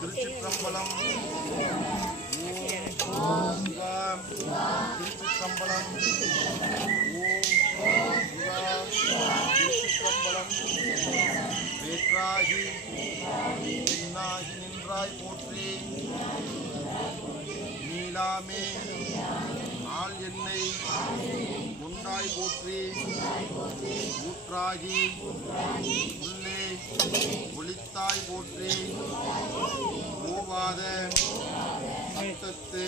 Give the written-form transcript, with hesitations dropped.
திருச்சிற்றம்பலம். ஓம் சிவா. திருச்சிற்றம்பலம். ஓம் சிவா. திருச்சிற்றம்பலம். வேற்றாகி நின்னாகி நின்றாய் போற்றி. நீலாமே நாள் என்னை கொண்டாய் போற்றி. ஊற்றாகி உள்ளே ஒளித்தாய் போற்றி. ஓவாத சத்தத்து